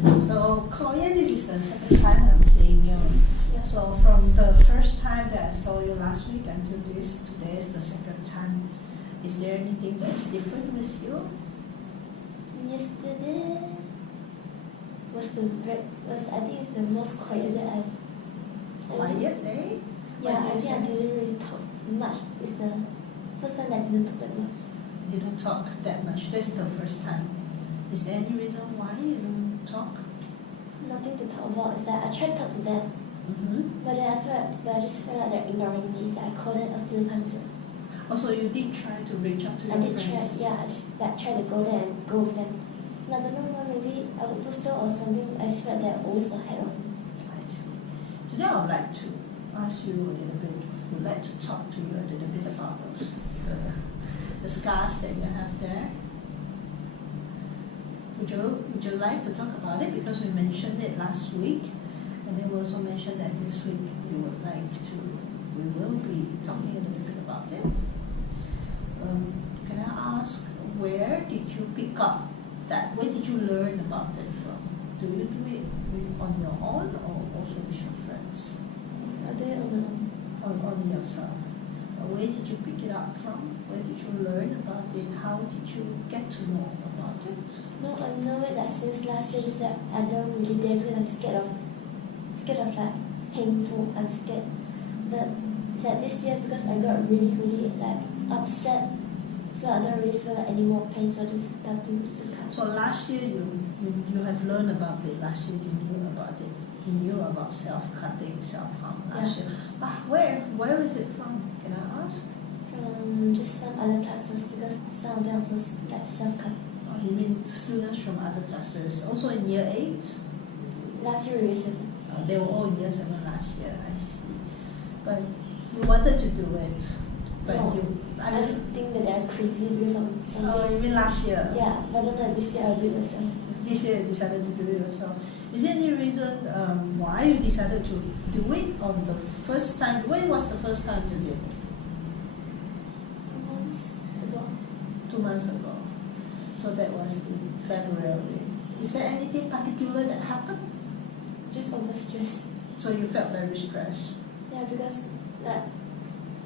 So, Claudia, this is the second time I'm seeing you. Yeah. So, from the first time that I saw you last week until today is the second time. Is there anything that's different with you? Yesterday was I think it's the most quiet that I've Quiet day? Yeah, I think I didn't really talk much. It's the first time I didn't talk that much. Didn't talk that much. That's the first time. Is there any reason why you don't talk? Nothing to talk about. It's that I tried to talk to them, but then I just felt like they're ignoring me. So I called them a few times. Also, you did try to reach out to your I did friends. try, yeah. I just tried to go there and go with them. And I don't know, maybe I would do still or something. I just felt they're always ahead of me. I see. Today I would like to ask you a little bit. Would like to talk to you a little bit about those the scars that you have there. Would you like to talk about it? Because we mentioned it last week, and then we also mentioned that this week we will be talking a little bit about it. Can I ask, where did you pick up that? Where did you learn about it from? Do you do it on your own or also with your friends? I do it on my own. On yourself. Where did you pick it up from? Where did you learn about it? How did you get to know about it? No, I know it like since last year, just that I don't really dare because I'm scared of like painful. I'm scared. But it's like this year because I got really, really like upset, so I don't really feel like any more pain, so I just starting to cut. So last year you have learned about it. Last year you knew about it. You knew about self-cutting, self-harm last year. But where is it from? Can I ask? From just some other classes because some of them also like self-cut. Oh, you mean students from other classes? Also in year 8? Last year we received it. They were all in year 7 last year, I see. But you wanted to do it. But no, I just think that they're crazy because of something. Oh, you mean last year? Yeah, but then this year I'll do it myself. This year you decided to do it yourself. Is there any reason why you decided to do it on the first time? When was the first time you did it? 2 months ago. 2 months ago. So that was in February. Is there anything particular that happened? Just over stress. So you felt very stressed? Yeah, because like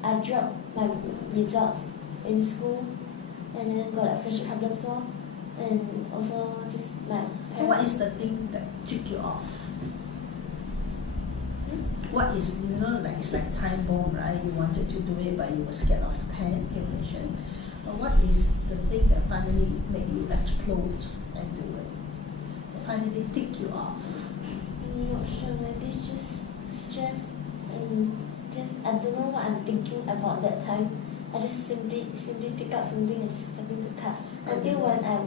I dropped my results in school and then got like friendship problems all, and also just my parents. So what is the thing that took you off? What is, like it's like time bomb, right? You wanted to do it but you were scared of the pain, you mentioned. But what is the thing that finally made you explode and do it? That finally tick you off? I'm not sure, maybe it's just stress and just I don't know what I'm thinking about that time. I just simply pick up something and just starting to cut. Until when I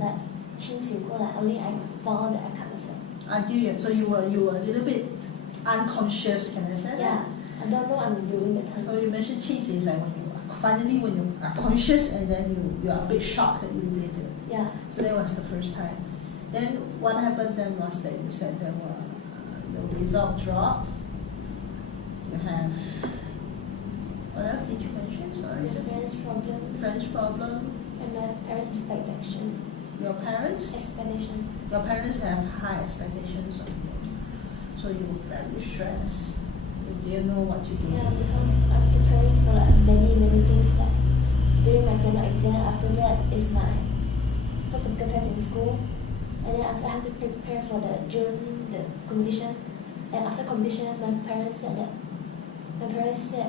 like 清醒过来, only I found out that I cut myself. So you were a little bit unconscious, can I say that? Yeah, I don't know what I'm doing that time. So you mentioned 清醒 is like when you are conscious and then you are a bit shocked that you did it. Yeah. So that was the first time. Then what happened then was that you said there were the result dropped. You have, what else did you mention? Sorry. The friends problem. Friends problem. And my parents' expectation. Your parents? Expectation. Your parents have high expectations of you. So you were very stressed. You didn't know what to do. Yeah, because I'm preparing for like many things. Like during my final exam, after that is my first practical test in school. And then after I have to prepare for the competition. And after competition, my parents said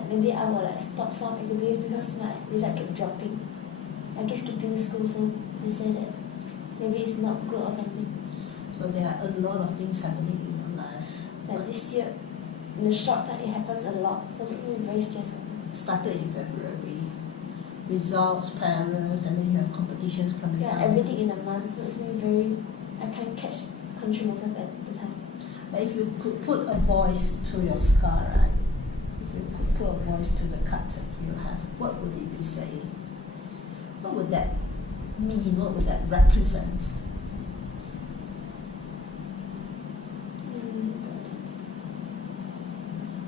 maybe I will like stop some activities because my result kept dropping. I keep skipping school, so they said that maybe it's not good or something. So there are a lot of things happening in your life. Like this year, in the short time, it happens a lot, so it makes me very stressful. Started in February. Results, parents, and then you have competitions coming up. Yeah, everything in a month, so it's me I can't control myself at the time. If you could put a voice to your scar, right? If you could put a voice to the cuts that you have, what would it be saying? What would that mean? What would that represent?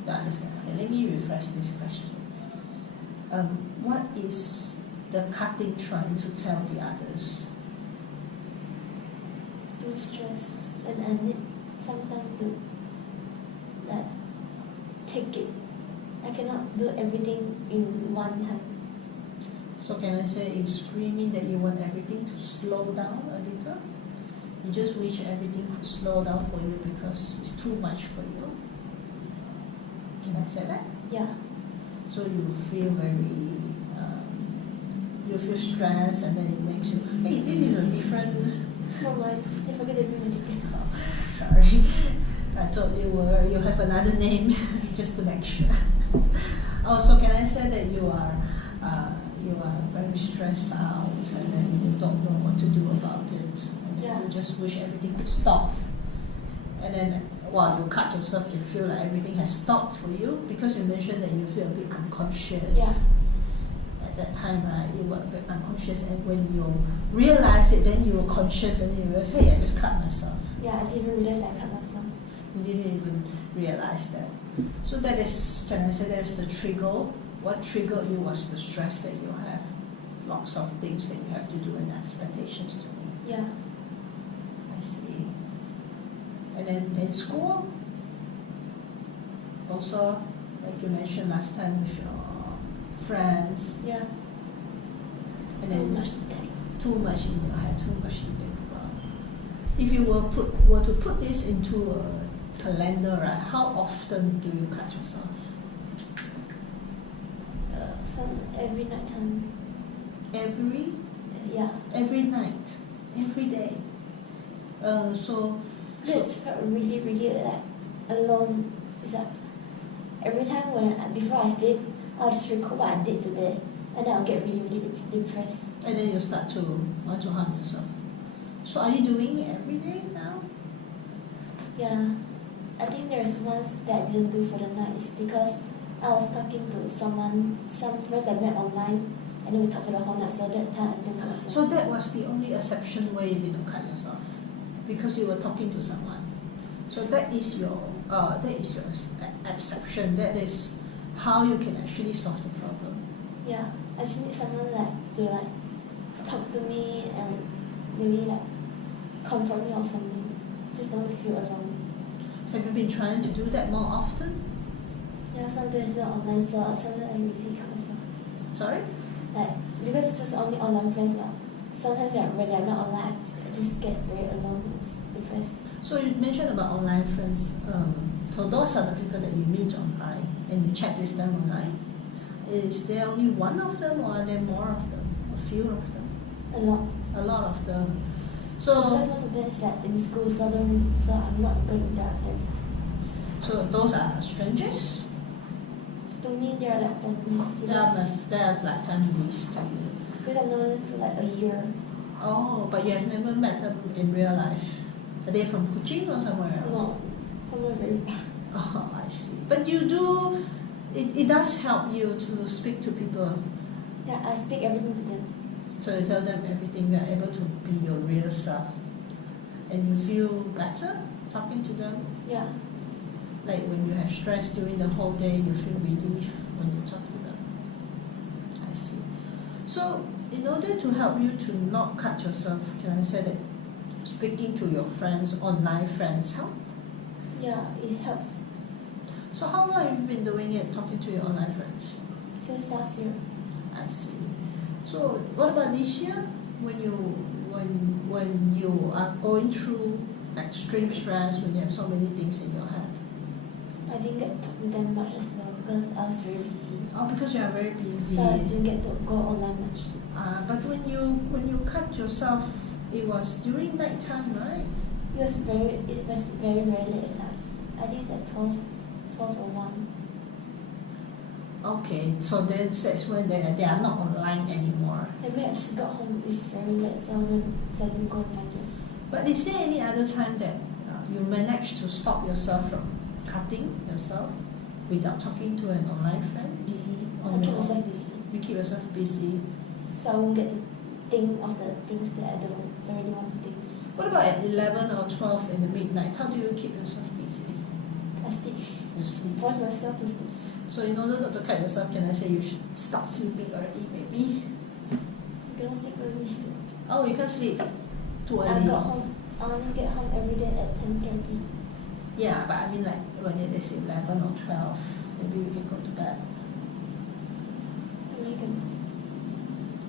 You understand? Okay, let me refresh this question. What is the cutting trying to tell the others? Too stressed. when I need some time to like take it. I cannot do everything in one time. So can I say it's screaming that you want everything to slow down a little? You just wish everything could slow down for you because it's too much for you. Can I say that? Yeah. So you feel very, you feel stressed, and then it makes you, hey, this is a different. No mind. I forget to bring it. Sorry, I thought you have another name just to make sure. Also, can I say that you are very stressed out, and then you don't know what to do about it, and then you just wish everything could stop. And then while you cut yourself, you feel like everything has stopped for you because you mentioned that you feel a bit unconscious. Yeah. At that time, right, you were a bit unconscious, and when you realize it, then you were conscious, and then you realize, hey, I just cut myself. Yeah, I didn't realize I cut myself. You didn't even realize that. So that is, can I say, that is the trigger. What triggered you was the stress that you have. Lots of things that you have to do and expectations to meet. Yeah. I see. And then in school, also, like you mentioned last time with your friends, Yeah. and Too then much to take. too much in your head, too much to think about. If you were to put this into a calendar, right, how often do you cut yourself? Some every night time. Every night, every day. So It's felt really, really like alone. It's like every time before I sleep, I'll just record what I did today, and then I'll get really, really depressed. and then you start to want to harm yourself. So are you doing it every day now? Yeah, I think there's once that I didn't do for the night is because I was talking to some friends I met online, and then we talked for the whole night. So that time I didn't cut myself. So that was the only exception where you didn't cut yourself, because you were talking to someone. So that is your exception. That is how you can actually solve the problem. Yeah, I just need someone to talk to me and maybe comfort me or something. Just don't feel alone. Have you been trying to do that more often? Yeah, sometimes it's not online, so sometimes I really cut myself. Sorry? Because it's just only online friends now. Sometimes when they're not online, I just get very alone and depressed. So you mentioned about online friends. So those are the people that you meet online and you chat with them online. Is there only one of them, or are there more of them? A few of them? A lot. A lot of them. Because So most of them is in school, so I'm not going to interact with them. so those are strangers? To me, they are like families. They are like families to you. Because I know them for a year. Oh, but you have never met them in real life. Are they from Kuching or somewhere else? No, somewhere very far. Oh, I see. But you do, it does help you to speak to people. Yeah, I speak everything to them. So you tell them everything, you are able to be your real self. And you feel better talking to them. Yeah. Like when you have stress during the whole day, you feel relief when you talk to them. I see. So in order to help you to not cut yourself, can I say that speaking to your friends, online friends, help? Yeah, it helps. So how long have you been doing it, talking to your online friends? Since last year. I see. So what about this year? When you are going through extreme stress, when you have so many things in your head? I didn't get to talk to them much as well because I was very busy. Oh, because you are very busy. So I didn't get to go online much. But when you cut yourself, it was during night time, right? It was very, very late at night. I think it's at 12 or 1. Okay, so then that's when they are not online anymore. And when I just got home, it's very late, so I didn't go and find them. But is there any other time that you managed to stop yourself from cutting yourself without talking to an online friend? Busy. On I keep your myself own? busy. You keep yourself busy. So I won't get to think of the things that I don't really want to think. What about at 11 or 12 in the midnight? How do you keep yourself busy? I sleep. You sleep. Force myself to sleep. So in order not to cut yourself, can I say you should start sleeping early maybe? I cannot sleep early. Oh, you can't sleep too early. I got home I only get home every day at 10:30. Yeah, but I mean like when it is 11 or 12, maybe you can go to bed. And you can,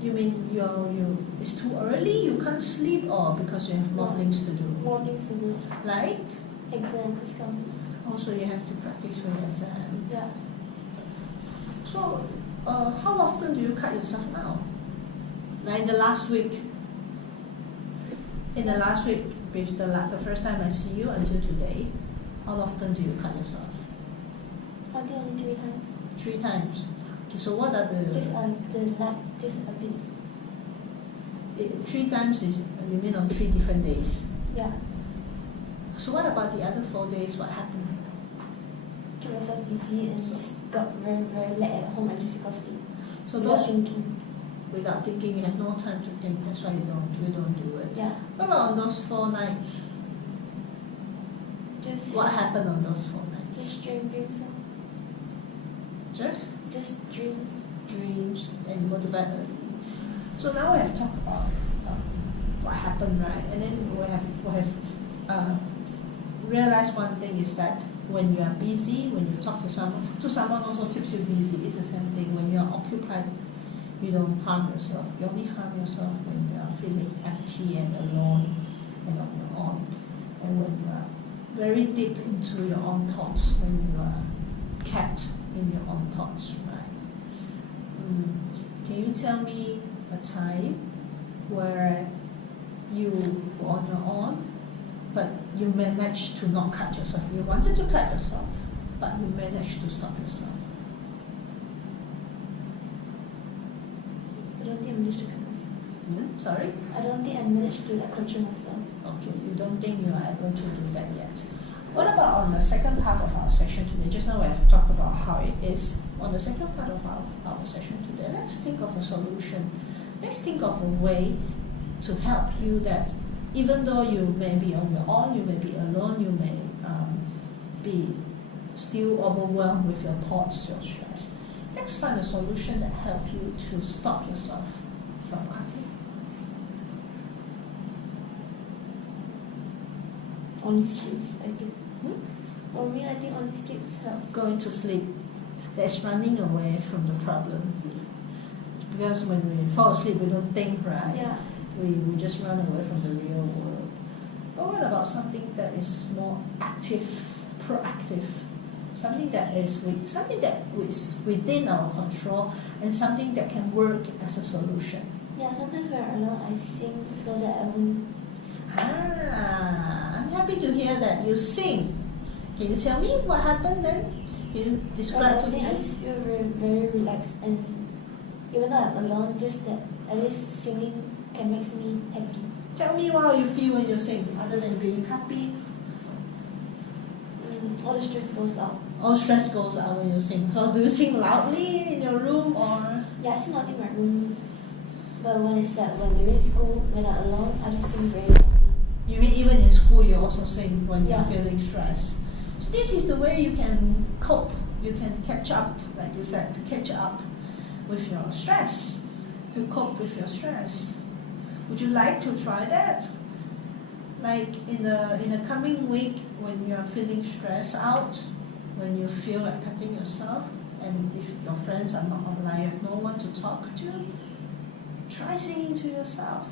You mean it's too early, you can't sleep, or because you have more Yeah. things to do? more things to do. Like, Exam is coming. also you have to practice for your exam. Yeah. So, how often do you cut yourself now? Like in the last week? In the last week, with the first time I see you until today, how often do you cut yourself? I think only 3 times. 3 times. Okay, so what are the... Just just a bit. 3 times is, you mean on 3 different days? Yeah. So what about the other 4 days? What happened? Keep myself busy and just got very, very late at home and just got sleep. So Without those, thinking. without thinking, you have no time to think. That's why you don't do it. Yeah. What about on those 4 nights? Just What happened on those 4 nights? Just dreams. Just dreams. Dreams, and you go to bed early. So now we have talked about what happened, right? And then we have realized one thing is that when you are busy, when you talk to someone also keeps you busy. It's the same thing. When you are occupied, you don't harm yourself. You only harm yourself when you are feeling empty and alone and on your own. And when you are very deep into your own thoughts, when you are kept in your own thoughts, right? Can you tell me a time where you were on your own, but you managed to not cut yourself? You wanted to cut yourself, but you managed to stop yourself. I don't think I managed to cut myself. Sorry? I don't think I managed to control myself. Okay, you don't think you are able to do that yet. What about on the second part of our session today? Just now we have talked about how it is. On the second part of our session today, let's think of a solution. Let's think of a way to help you that even though you may be on your own, you may be alone, you may be still overwhelmed with your thoughts, your stress. Let's find a solution that helps you to stop yourself from acting. Only sleeps, I guess. For me, I think only sleeps help. Going to sleep. That's running away from the problem. Because when we fall asleep, we don't think, right? Yeah. We just run away from the real world. But what about something that is more active, proactive? Something that is within our control, and something that can work as a solution. Yeah, sometimes when I'm alone, I sing so that I won't. I'm happy to hear that you sing. Can you tell me what happened then? Can you When describe I to sing, me? I just feel very, very relaxed, and even though I'm alone, just that at least singing can make me happy. Tell me how you feel when you sing, other than being happy. All the stress goes out. All stress goes out when you sing. So do you sing loudly in your room, or? Yeah, I sing out in my room. But when during school, when I'm alone, I just sing very softly. You mean even in school you also sing when Yeah. you're feeling stressed? So this is the way you can cope. You can catch up, like you said, to catch up with your stress, to cope with your stress. Would you like to try that? Like in the coming week, when you are feeling stressed out, when you feel like cutting yourself, and if your friends are not online, you have no one to talk to, try singing to yourself.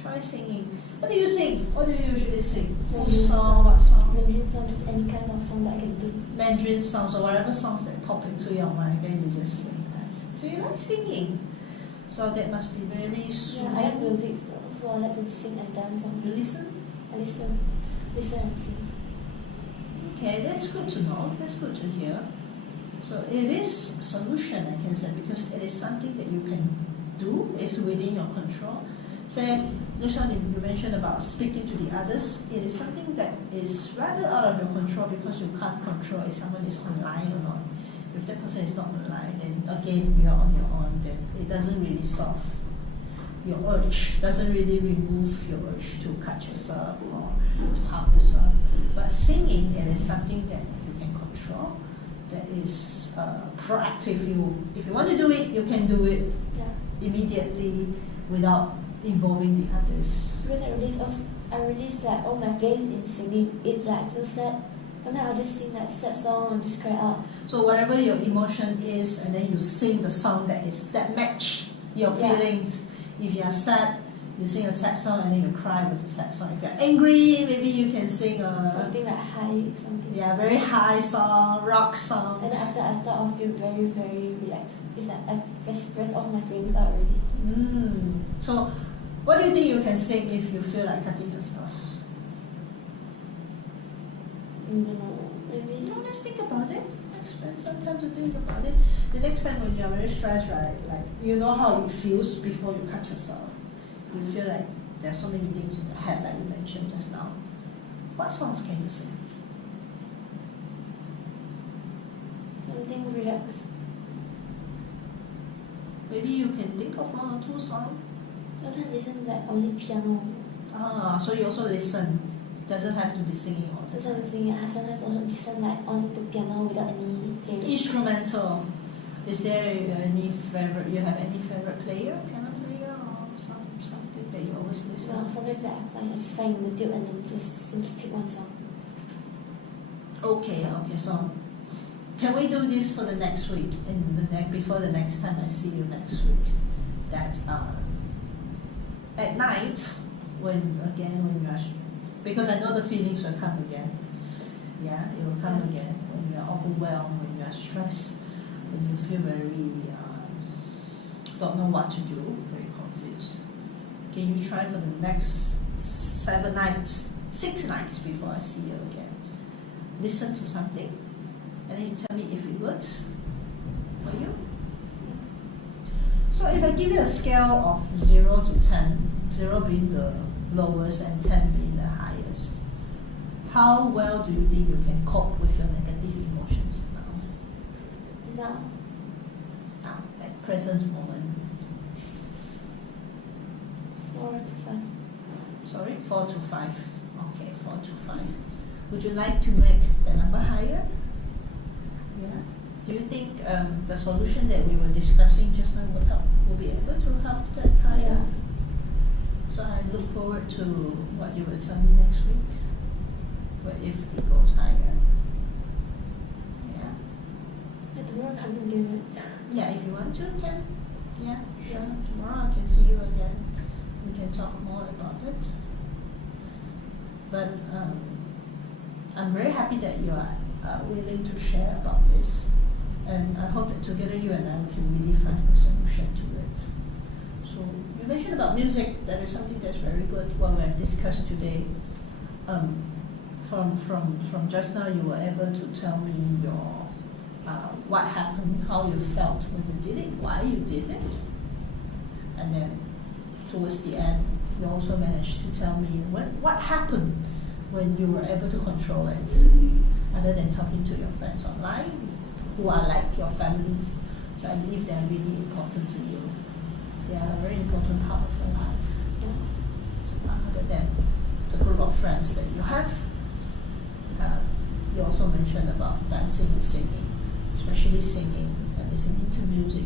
Try singing. What do you sing? What do you usually sing? What song? What song? Mandarin song, just any kind of song that I can do. Mandarin songs or whatever songs that pop into your mind, then you just sing. So you like singing. So that must be very soothing. Yeah, I like music, so I like to sing and dance. You listen? I listen and sing. Okay, that's good to know. That's good to hear. So it is a solution, I can say, because it is something that you can do. It's within your control. Say, this one you mentioned about speaking to the others. It is something that is rather out of your control because you can't control if someone is online or not. If that person is not online, then again you are on your own. Then it doesn't really solve your urge. Doesn't really remove your urge to cut yourself or to harm yourself. But singing, it is something that you can control. That is proactive. If you want to do it, you can do it Yeah. immediately without involving the others. Because I release like all my feelings in singing. If like I feel sad, sometimes I'll just sing like sad song and just cry out. So whatever your emotion is, and then you sing the song that match your feelings. If you are sad, you sing a sad song and then you cry with a sad song. If you're angry, maybe you can sing something like high, something. Yeah, very high song, rock song. And then after I start, I'll feel very, very relaxed. It's like I express all my feelings out already. So, what do you think you can sing if you feel like cutting yourself? I don't know, maybe. No, let's think about it. Let's spend some time to think about it. The next time when you're very stressed, right, like you know how it feels before you cut yourself. You feel like there's so many things in your head, like you mentioned just now. What songs can you sing? Something relaxed. Maybe you can think of 1 or 2 songs. Sometimes listen like only piano. So you also listen. Doesn't have to be singing all the Just time. to sing, I sometimes also listen like only the piano without any lyrics. Instrumental. Is there any favorite? You have any favorite player, piano player, or something that you always listen? So sometimes that I just find YouTube and then just simply pick one song. Okay. So can we do this for the next week? Before the next time I see you next week, that at night when you are, because I know the feelings will come again. Yeah, it will come again when you are overwhelmed, when you are stressed, when you feel very don't know what to do, very confused. Can you try for the next 6 nights before I see you again? Listen to something, and then you tell me if it works for you. So if I give you a scale of 0 to 10, 0 being the lowest and 10 being the highest, how well do you think you can cope with your negative emotions now? Now, at present moment. 4 to 5. Sorry, 4 to 5. Okay, 4 to 5. Would you like to make the number higher? Yeah. Do you think the solution that we were discussing just now will be able to help that higher? Yeah. So I look forward to what you will tell me next week. But if it goes higher, yeah. But tomorrow coming again, right? Yeah, if you want to, can. Yeah, sure. Tomorrow I can see you again. We can talk more about it. But I'm very happy that you are willing to share about this. And I hope that together you and I can really find a solution to it. So you mentioned about music. That is something that's very good. What we have discussed today. From just now, you were able to tell me your what happened, how you felt when you did it, why you did it, and then towards the end, you also managed to tell me what happened when you were able to control it, other than talking to your friends online, who are like your families. So I believe they are really important to you. They are a very important part of your life. So other than the group of friends that you have, you also mentioned about dancing and singing, especially singing and listening to music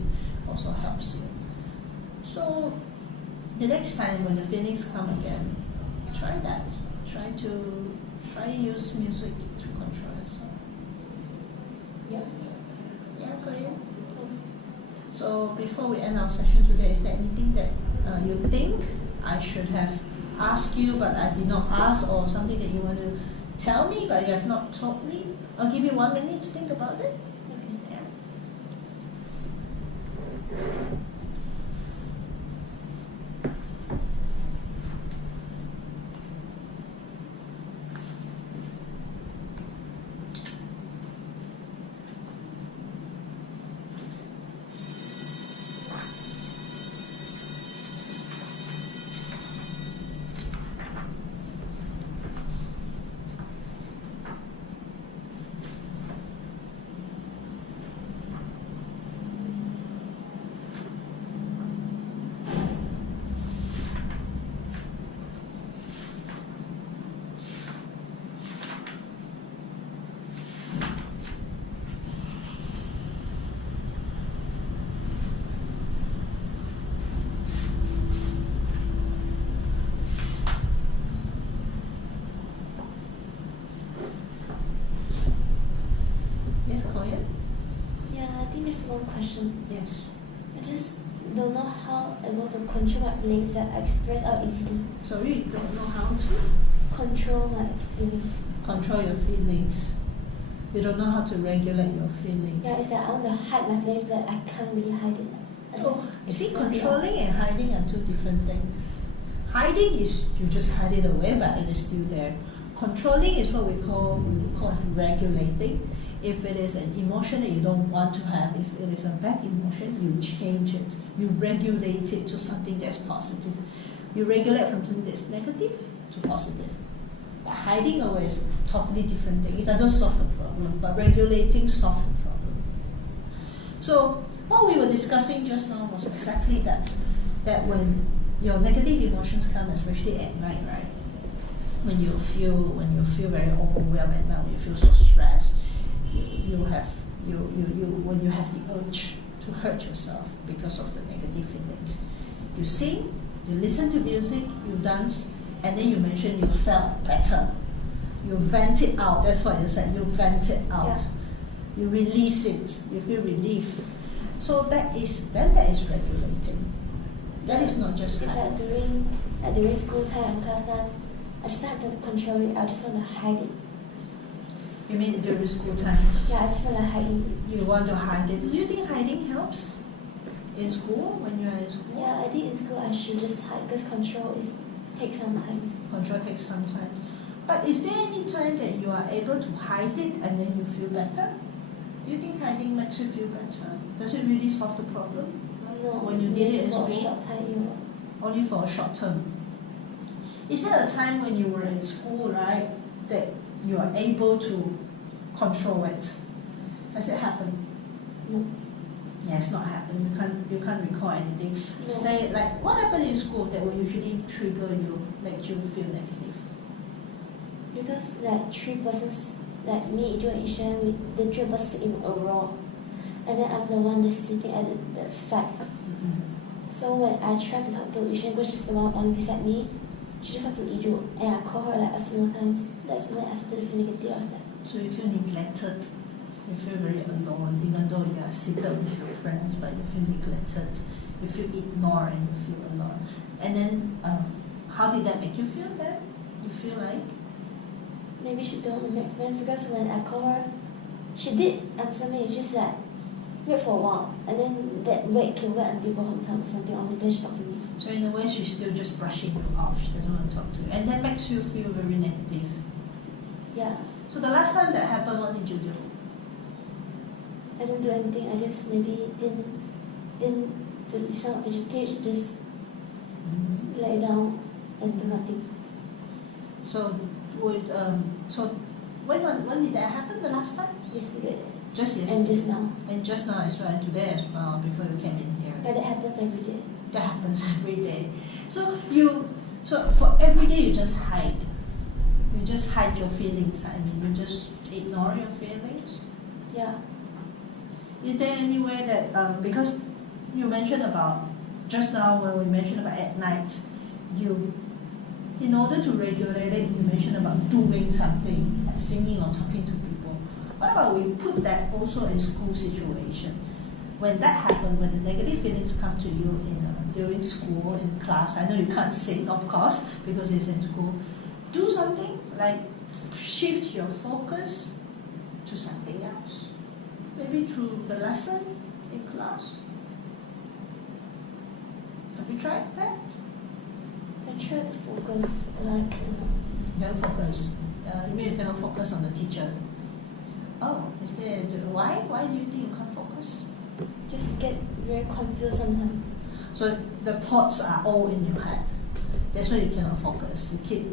also helps you. So the next time when the feelings come again, try that. Try use music to control yourself. Yeah. Yeah, great. So before we end our session today, is there anything that you think I should have asked you but I did not ask, or something that you want to tell me but you have not told me? I'll give you 1 minute to think about it. Okay. Yeah. Just one question. Yes. I just don't know how able to control my feelings that I express out easily. Sorry, you don't know how to Control my feelings. control your feelings. You don't know how to regulate your feelings. Yeah, it's like I want to hide my feelings, but I can't really hide it. I just You see, express it out. controlling and hiding are two different things. Hiding is you just hide it away, but it is still there. Controlling is what we call regulating. If it is an emotion that you don't want to have, if it is a bad emotion, you change it. You regulate it to something that's positive. You regulate from something that's negative to positive. But hiding away is a totally different thing. It doesn't solve the problem, but regulating solves the problem. So what we were discussing just now was exactly that. That when your negative emotions come, especially at night, right? When you feel very overwhelmed at night, when you feel so stressed, when you have the urge to hurt yourself because of the negative feelings. You sing, you listen to music, you dance, and then you mention you felt better. You vent it out. That's what you said. You vent it out. Yeah. You release it. You feel relief. So that is regulating. That is not just If hiding. during school time and class time, I just have to control it. I just want to hide it. You mean during school time? Yeah, I just want to hide it. You want to hide it. Do you think hiding helps in school when you are in school? Yeah, I think in school I should just hide because control takes some time. Control takes some time. But is there any time that you are able to hide it and then you feel better? Do you think hiding makes you feel better? Does it really solve the problem? No, When you did it in for a school? short time, you know. Only for a short term. Is there a time when you were in school, right, that you are able to control it? Has it happened? No. Yeah, it's not happened. You can't recall anything. No. Say like what happened in school that will usually trigger you, make you feel negative? Because like three persons, like me, Joe and Ishan, the three of us sit in a row. And then I'm the one that's sitting at the side. So when I try to talk to Ishan, because she's the one beside me, she just talked to Ijo, and I call her like a few times. That's when I started to feel negative. I was like, So you feel neglected. You feel very alone, even though you are seated with your friends, but you feel neglected. You feel ignored and you feel alone. And then, how did that make you feel then? You feel like? maybe she don't want to make friends because when I call her, she did answer me. It's just like, wait for a while. And then that wait can wait until go home time or something, or then she talk to me. So in a way, she's still just brushing you off. She doesn't want to talk to you. And that makes you feel very negative. Yeah. So the last time that happened, what did you do? I didn't do anything. I just maybe didn't to listen to the teach, just lay down and do nothing. So when did that happen the last time? Yesterday. Just yesterday. And just now. And just now as well, and today as well, before you came in here. But that happens every day. That happens every day. So for every day you just hide. You just hide your feelings. I mean, you just ignore your feelings. Yeah. Is there any way that because you mentioned about just now when we mentioned about at night, you in order to regulate it, you mentioned about doing something like singing or talking to people. What about we put that also in school situation? When that happens, when the negative feelings come to you during school, in class, I know you can't sing, of course, because it's in school. Do something like shift your focus to something else. Maybe through the lesson in class. Have you tried that? I try to focus, but I cannot. You cannot focus. You mean you cannot focus on the teacher? Oh, is there? Why? Why do you think you can't focus? Just get very confused sometimes. So the thoughts are all in your head. That's why you cannot focus. You keep.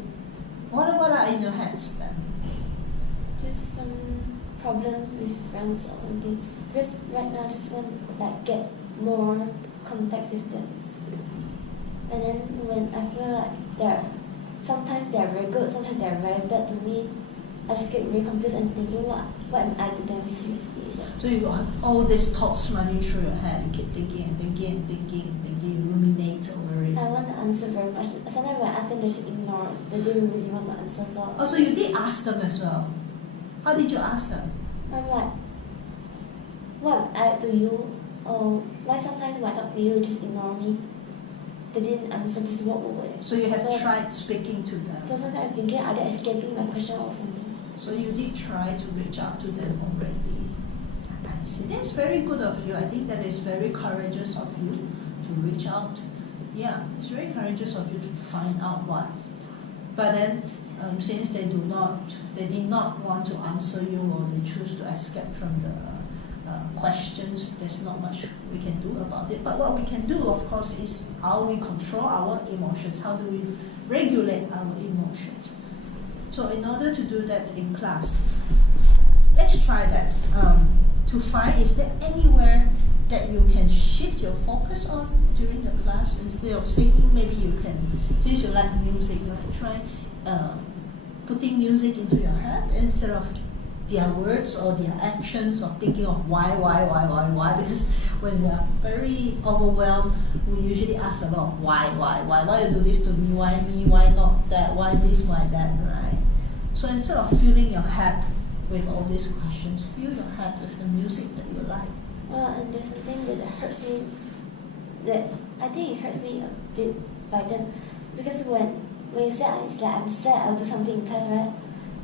What are in your heads then? Just some problem with friends or something. Because right now I just want to get more contact with them. And then when I feel like sometimes they're very good, sometimes they're very bad to me, I just get very confused and thinking what am I to them seriously? So you got all these thoughts running through your head. You keep thinking and thinking and thinking and thinking. You ruminate over it. I want to answer very much. Sometimes when I ask them, they just ignore. They didn't really want to answer. So Oh, so you did ask them as well. How did you ask them? I'm like, what I to you, or why sometimes when I talk to you, you just ignore me. They didn't answer, just walk away. So you have tried speaking to them. So sometimes I'm thinking, are they escaping my question or something? So you did try to reach out to them already. I see. That's very good of you. I think that is very courageous of you to reach out. Yeah, it's very courageous of you to find out what. But then, since they did not want to answer you, or they choose to escape from the questions, there's not much we can do about it. But what we can do, of course, is how we control our emotions. How do we regulate our emotions? So in order to do that in class, let's try that. To find, is there anywhere that you can shift your focus on during the class? Instead of singing, maybe you can, since you like music, you can try putting music into your head instead of their words or their actions, or thinking of why, because when we are very overwhelmed, we usually ask a lot of why you do this to me, why not that, why this, why that, right? So instead of filling your head with all these questions, fill your head with the music that you like. Well, and there's something that hurts me, that I think it hurts me a bit by then, because when you say it's like I'm sad, I'll do something in class, right?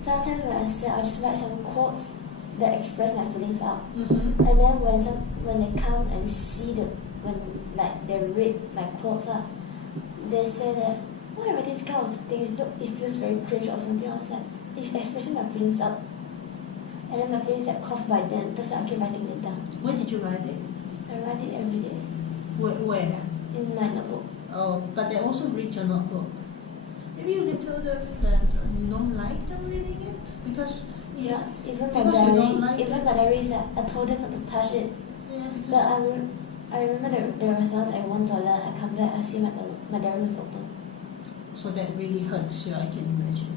Sometimes when I'm sad, I'll just write some quotes that express my feelings out. Mm-hmm. And then when they come and see when they read my quotes out, they say that, why are you writing this kind of things? Look, it feels very cringe or something. I was like, it's expressing my feelings out. And then my feelings are caused by them. That's why I keep writing it down. Where did you write it? I write it every day. Where? In my notebook. Oh, but they also read your notebook. Maybe you can tell them that you don't like them reading it, because Yeah, even my because you don't like diary. Even my diary is I told them not to touch it. Yeah, But I remember there was once I went to the toilet. I come back, I see my diary was open. so that really hurts you, I can imagine.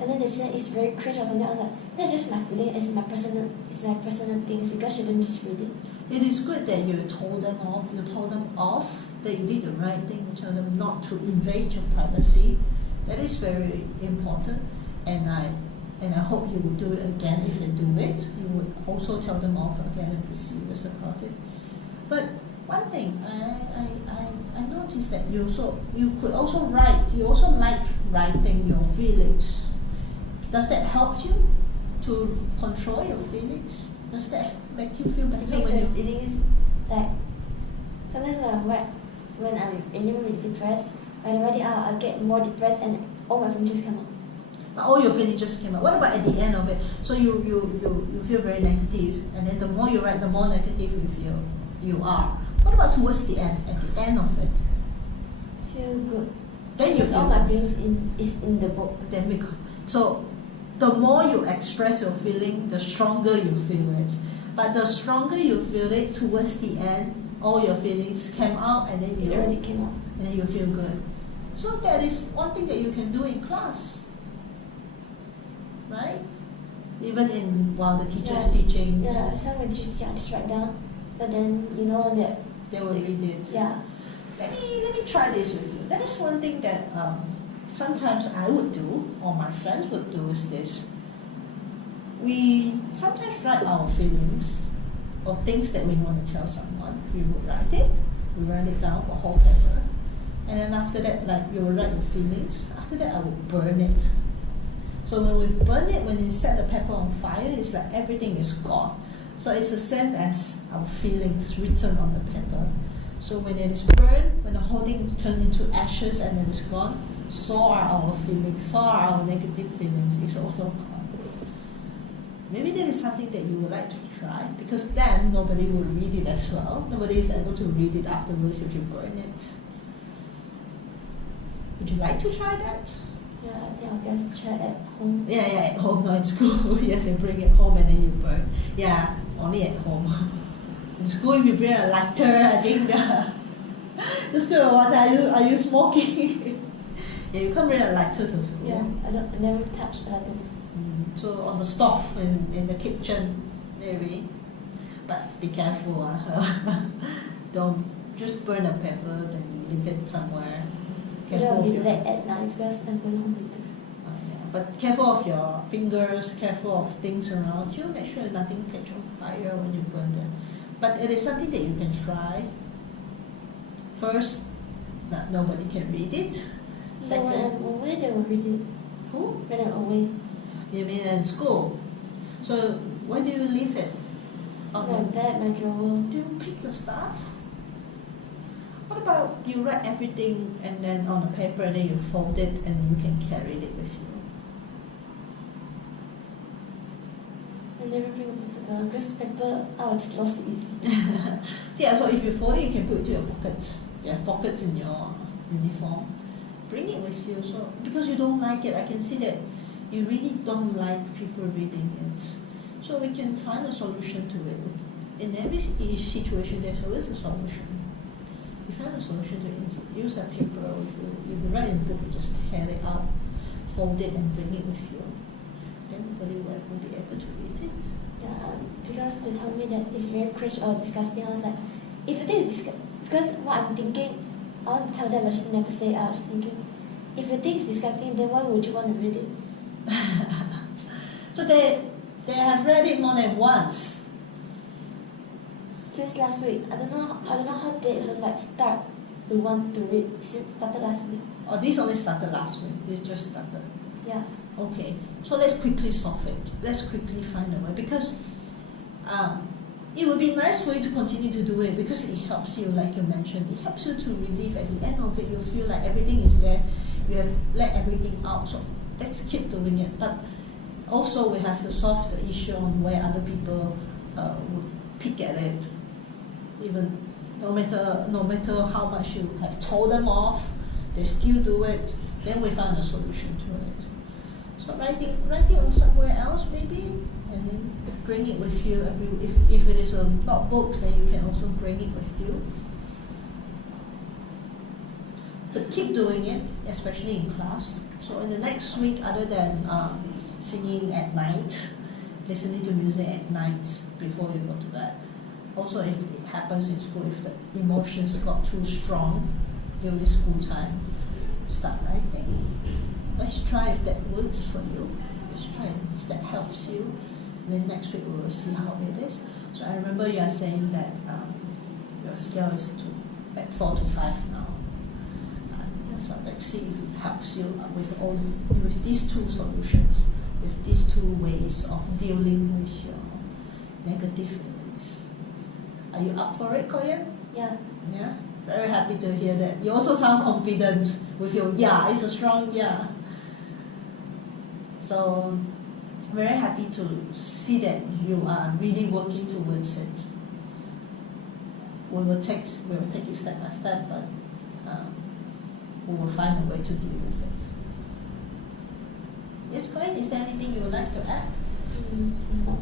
And then they said it's very cringe or something. I was like, that's just my feeling. It's my personal things. You guys shouldn't just read it. It is good that you told them off. You told them off. That you did the right thing. You told them not to invade your privacy. That is very important. And I hope you will do it again if they do it. You would also tell them off again and be serious about it. But one thing I noticed that you could also write. You also like writing your feelings. Does that help you to control your feelings? Does that make you feel better when you? It is like sometimes when I'm really depressed, when I write it out, I get more depressed and all my feelings just come out. All your feelings just came out. What about at the end of it? So you feel very negative, and then the more you write, the more negative you are. What about towards the end? At the end of it, Feel good. then you Because feel all my feelings is in the book. So the more you express your feeling, the stronger you feel it. But the stronger you feel it, towards the end, all your feelings came out, and then It already came out. and then you feel good. So that is one thing that you can do in class, right? Even while the teacher is teaching, Yeah, some when teachers I just write down, but then you know that they will read it. yeah. Let me try this with you. That is one thing that sometimes I would do, or my friends would do, is this. We sometimes write our feelings or things that we want to tell someone. We would write it. We write it down, a whole paper. And then after that, like you will write your feelings. After that, I will burn it. So when we burn it, when you set the paper on fire, it's like everything is gone. So it's the same as our feelings written on the paper. So when it is burned, when the whole thing turned into ashes and it is gone, so are our feelings, so are our negative feelings. It's also gone. Maybe that is something that you would like to try, because then nobody will read it as well. Nobody is able to read it afterwards if you burn it. Would you like to try that? Yeah, I think I'll just try at home. Yeah, at home, not in school. Yes, you bring it home and then you burn. Yeah, only at home. In school, if you bring a lighter, I think the school will wonder, are you smoking? Yeah, you can't bring a lighter to school. Yeah, I never touched that. So on the stove in the kitchen, maybe. But be careful. Don't just burn a paper, then leave it somewhere. It'll Careful. be late at night because I'm going home later. Yeah. but careful of your fingers, careful of things around you. Make sure nothing catch on fire when you burn them. But it is something that you can try. First, nobody can read it. So when I'm away, they will read it. Who? When I'm away. You mean in school? So where do you leave it? My bag, my drawer. Do you pick your stuff? What about you write everything and then on a paper and then you fold it and you can carry it with you? I never bring paper because paper I will just lost it easily. Yeah, so if you fold it, you can put it to your pocket. You have pockets in your uniform. Bring it with you. So because you don't like it, I can see that you really don't like people reading it. So we can find a solution to it. In every situation, there's always a solution. You find a solution to it. Use a paper with you. If you write in a book, you just tear it out, fold it, and bring it with you. Then nobody will be able to read it. Yeah, because they told me that it's very cringe or disgusting. I was like, if you think it's disgusting, because what I'm thinking, I want to tell them, but just never say it. I was thinking, if you think it's disgusting, then why would you want to read it? So they have read it more than once. Since last week, I don't know how they even like start to want to read since started last week. Oh, this only started last week. It just started. Yeah. Okay, so let's quickly solve it. Let's quickly find a way because it would be nice for you to continue to do it because it helps you, like you mentioned, it helps you to relieve at the end of it. You feel like everything is there. You have let everything out. So let's keep doing it. But also we have to solve the issue on where other people would pick at it. Even no matter how much you have told them off, they still do it. Then we find a solution to it. So write it on somewhere else maybe, and then bring it with you. If it is a notebook, then you can also bring it with you. But keep doing it, especially in class. So in the next week, other than singing at night, listening to music at night before you go to bed. Also, if it happens in school, if the emotions got too strong during school time, start writing. Let's try if that works for you. Let's try if that helps you. And then next week we will see how it is. So I remember you are saying that your scale is at 4 to 5 now. So let's see if it helps you with these two solutions, with these two ways of dealing with your negative feelings. Are you up for it, Koyan? Yeah. Yeah? Very happy to hear that. You also sound confident with your yeah. It's a strong yeah. So, very happy to see that you are really working towards it. We will take it step by step, but we will find a way to deal with it. Yes, Koyan, is there anything you would like to add? No.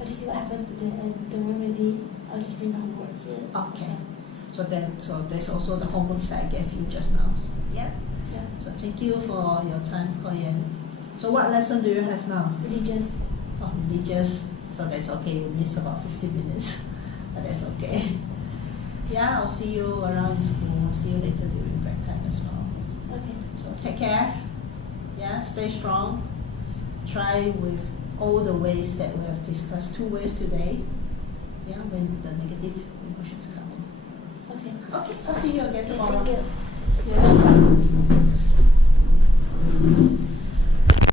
I'll just see what happens today, and tomorrow maybe I'll just bring the homework here. Okay. So there's also the homeworks that I gave you just now. Yeah? Yeah. So thank you for your time, Koyan. So what lesson do you have now? Religious. Oh, religious. So that's okay. You missed about 50 minutes. But that's okay. Yeah, I'll see you around school. I'll see you later during break time as well. Okay. So take care. Yeah, stay strong. Try with all the ways that we have discussed, 2 ways today. Yeah, when the negative emotions come in. Okay. Okay, I'll see you again tomorrow. Thank you. You're welcome.